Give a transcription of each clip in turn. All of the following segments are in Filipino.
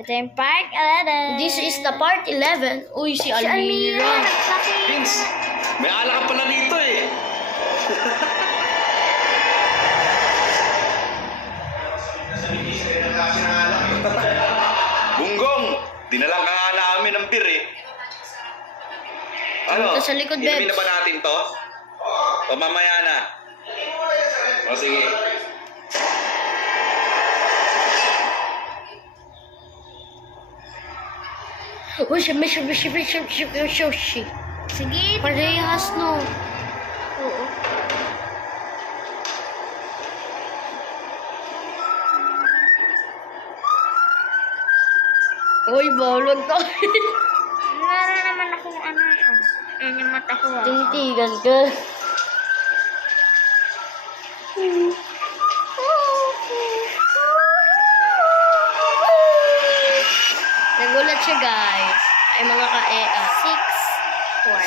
Ito yung part 11. This is the part 11. Uy, si Almira. Vince, may ala ka pala dito eh. Bunggong, dinalang ka nga namin ng beer eh. Ano? Ito sa likod, Inumin Bebs. na ba natin to? O mamaya na? O sige. Uy, shi. Sige. Parehas, no? Oo. Uy, bawal to. Wala naman akong ano yun. Yan yung mata ko. Tinitigan ka. Nagulat siya, guys. Ay, mga ka-EA.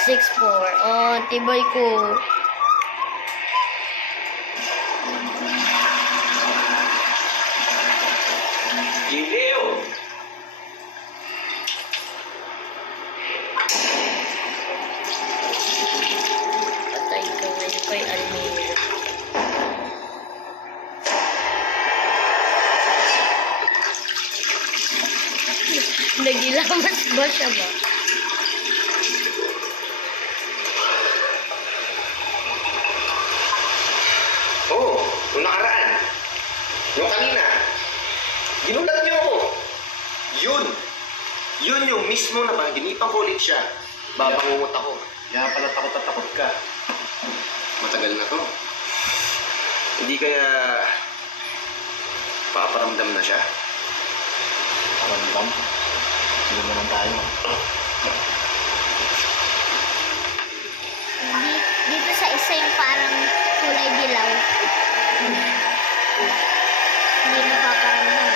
6'4". Oh, tibay ko. Giliw! Patay ka ngayon kay Almira. Nagilamas ba siya ba? Oo, nung nakaraan. Yung kanina. Ginulat niyo ako. Yun yung mismo na panginipan ko ulit siya. Babangungot ako. Kaya pala takot at takot ka. Matagal na to. Hindi kaya paparamdam na siya. Paparamdam? Sige naman tayo. Dito sa isa yung parang kulay dilaw. Hindi napaparamdam.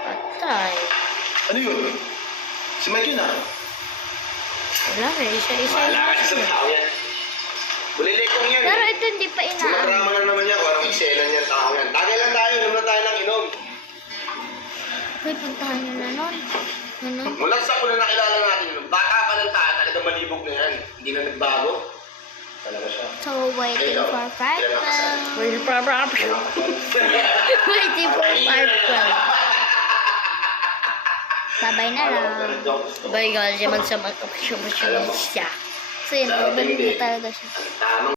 Patay. Ano yun? Si Mike yun ah. Wala na, isa-isa Wala kasi sa tao yan. Bulilekong yan. Pero ito hindi pa inaan. Sumarama na naman niya kung anong ikselan yan tao yan. Tagay lang tayo, inom na tayo ng inom. Uy, puntahan nyo na nun. Ano? Mula sa una nakilala natin, baka pa ng tata, talaga malibog na yan. Hindi na nagbago. Talaga siya. So, waiting for part 12. Waiting for part 12. Babay na lang. Bye guys, yaman sa mga kapasyon siya. So, yun, babalik mo talaga siya. Tamang